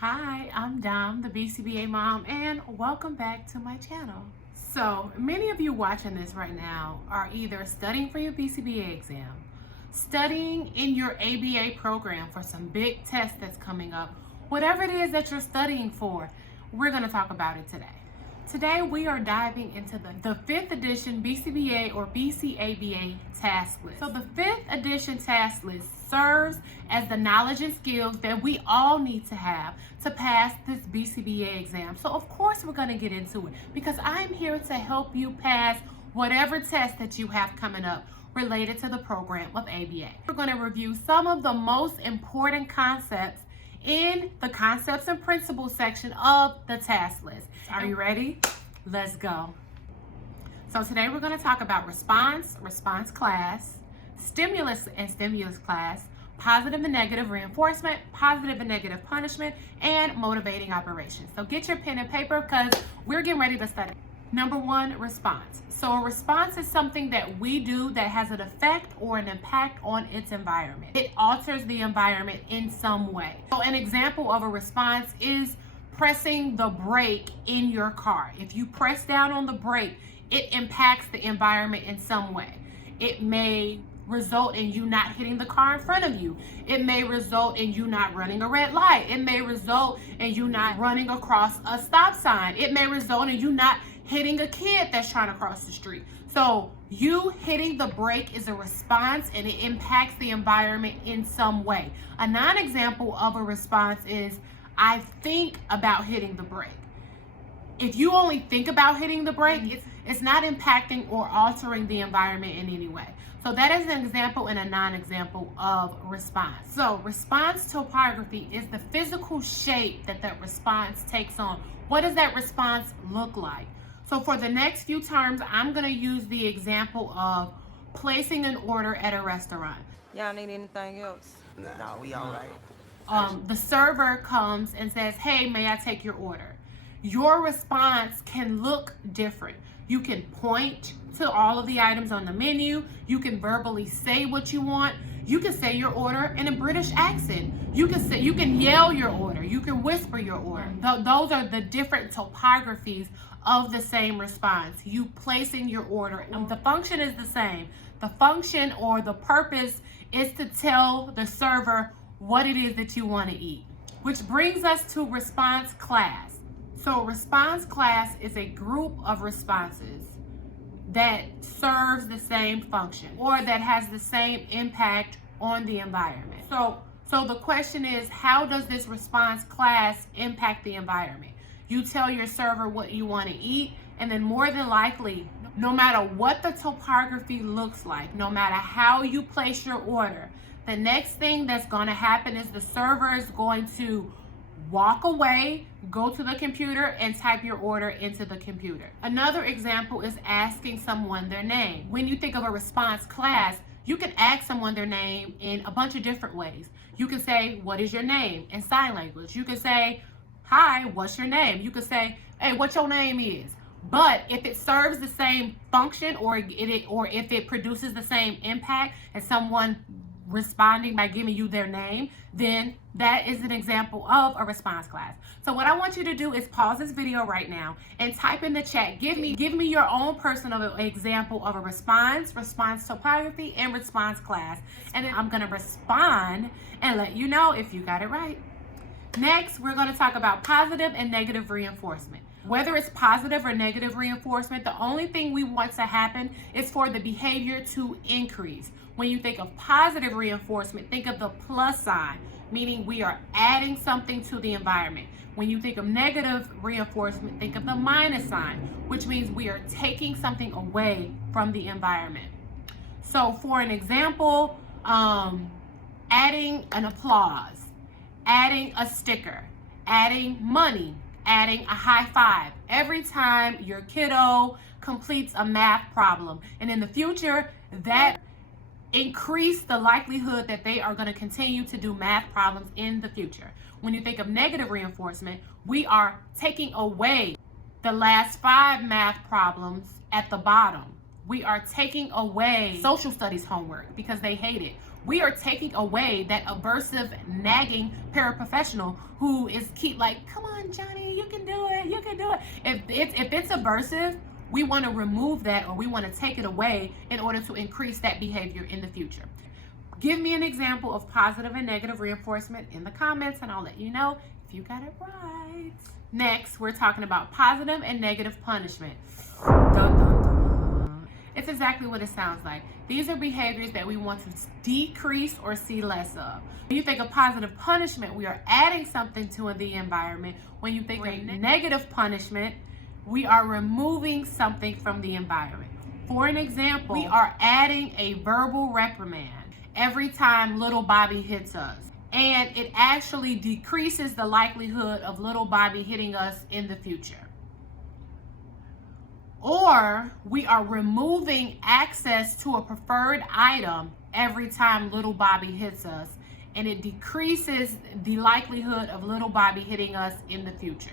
Hi, I'm Dom, the BCBA Mom, and welcome back to my channel. So, many of you watching this right now are either studying for your BCBA exam, studying in your ABA program for some big test that's coming up, whatever it is that you're studying for, we're going to talk about it today. Today, we are diving into the 5th edition BCBA or BCABA task list. So the 5th edition task list serves as the knowledge and skills that we all need to have to pass this BCBA exam. So of course we're going to get into it because I'm here to help you pass whatever test that you have coming up related to the program of ABA. We're going to review some of the most important concepts in the concepts and principles section of the task list. Are you ready? Let's go. So today we're going to talk about response class, stimulus and stimulus class, positive and negative reinforcement, positive and negative punishment, and motivating operations. So get your pen and paper because we're getting ready to study. Number 1, response. So a response is something that we do that has an effect or an impact on its environment. It alters the environment in some way. So an example of a response is pressing the brake in your car. If you press down on the brake, it impacts the environment in some way. It may result in you not hitting the car in front of you. It may result in you not running a red light. It may result in you not running across a stop sign. It may result in you not hitting a kid that's trying to cross the street. So you hitting the brake is a response and it impacts the environment in some way. A non-example of a response is I think about hitting the brake. If you only think about hitting the brake, it's not impacting or altering the environment in any way. So that is an example and a non-example of response. So response topography is the physical shape that response takes on. What does that response look like? So for the next few terms, I'm going to use the example of placing an order at a restaurant. Y'all need anything else? No, we all right. The server comes and says, hey, may I take your order? Your response can look different. You can point to all of the items on the menu. You can verbally say what you want. You can say your order in a British accent. You can yell your order. You can whisper your order. Those are the different topographies of the same response. You placing your order. The function is the same. The function or the purpose is to tell the server what it is that you want to eat. Which brings us to response class. So response class is a group of responses that serves the same function or that has the same impact on the environment. So the question is, how does this response class impact the environment? You tell your server what you want to eat, and then more than likely, no matter what the topography looks like, no matter how you place your order, the next thing that's going to happen is the server is going to walk away, go to the computer, and type your order into the computer. Another example is asking someone their name. When you think of a response class, you can ask someone their name in a bunch of different ways. You can say, what is your name? In sign language. You can say, hi, what's your name? You can say, hey, what your name is? But if it serves the same function or if it produces the same impact as someone responding by giving you their name, then that is an example of a response class. So what I want you to do is pause this video right now and type in the chat, give me your own personal example of a response topography, and response class. And then I'm going to respond and let you know if you got it right. Next, we're going to talk about positive and negative reinforcement. Whether it's positive or negative reinforcement, the only thing we want to happen is for the behavior to increase. When you think of positive reinforcement, think of the plus sign, meaning we are adding something to the environment. When you think of negative reinforcement, think of the minus sign, which means we are taking something away from the environment. So for an example, adding an applause, adding a sticker, adding money, adding a high five every time your kiddo completes a math problem. And in the future, that increase the likelihood that they are going to continue to do math problems in the future. When you think of negative reinforcement, we are taking away the last 5 math problems at the bottom. We are taking away social studies homework because they hate it. we are taking away that aversive, nagging paraprofessional who is keep like, come on, Johnny, you can do it, you can do it. If it's aversive, we want to remove that, or we want to take it away in order to increase that behavior in the future. Give me an example of positive and negative reinforcement in the comments, and I'll let you know if you got it right. Next, we're talking about positive and negative punishment. Dun, dun, dun. It's exactly what it sounds like. These are behaviors that we want to decrease or see less of. When you think of positive punishment, we are adding something to the environment. When you think of negative punishment, we are removing something from the environment. For an example, we are adding a verbal reprimand every time little Bobby hits us. And it actually decreases the likelihood of little Bobby hitting us in the future. Or we are removing access to a preferred item every time little Bobby hits us, and it decreases the likelihood of little Bobby hitting us in the future.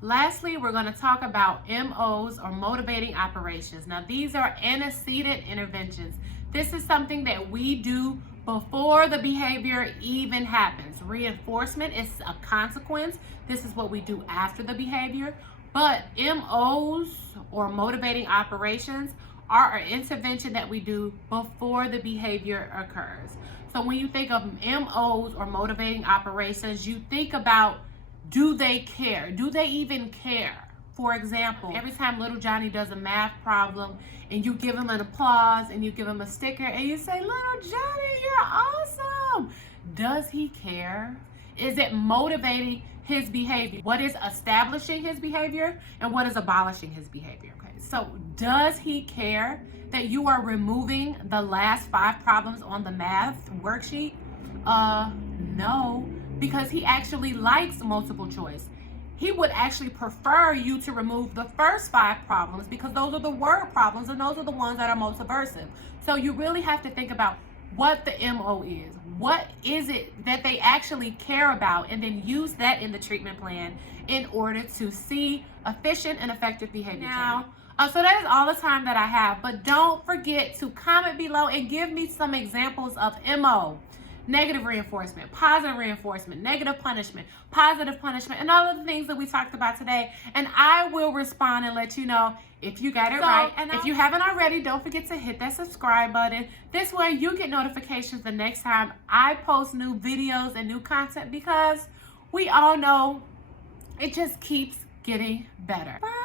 Lastly, we're going to talk about MOs, or motivating operations. Now, these are antecedent interventions. This is something that we do before the behavior even happens. Reinforcement is a consequence. This is what we do after the behavior. But MOs, or motivating operations, are an intervention that we do before the behavior occurs. So when you think of MOs, or motivating operations, you think about, do they care? Do they even care? For example, every time little Johnny does a math problem and you give him an applause and you give him a sticker and you say, little Johnny, you're awesome. Does he care? Is it motivating his behavior? What is establishing his behavior and what is abolishing his behavior? Okay, so does he care that you are removing the last 5 problems on the math worksheet? No, because he actually likes multiple choice. He would actually prefer you to remove the first 5 problems, because those are the word problems and those are the ones that are most aversive. So you really have to think about what the MO is. What is it that they actually care about, and then use that in the treatment plan in order to see efficient and effective behavior change. So that is all the time that I have, but don't forget to comment below and give me some examples of MO. Negative reinforcement, positive reinforcement, negative punishment, positive punishment, and all of the things that we talked about today. And I will respond and let you know if you got it right. And if you haven't already, don't forget to hit that subscribe button. This way you get notifications the next time I post new videos and new content, because we all know it just keeps getting better. Bye.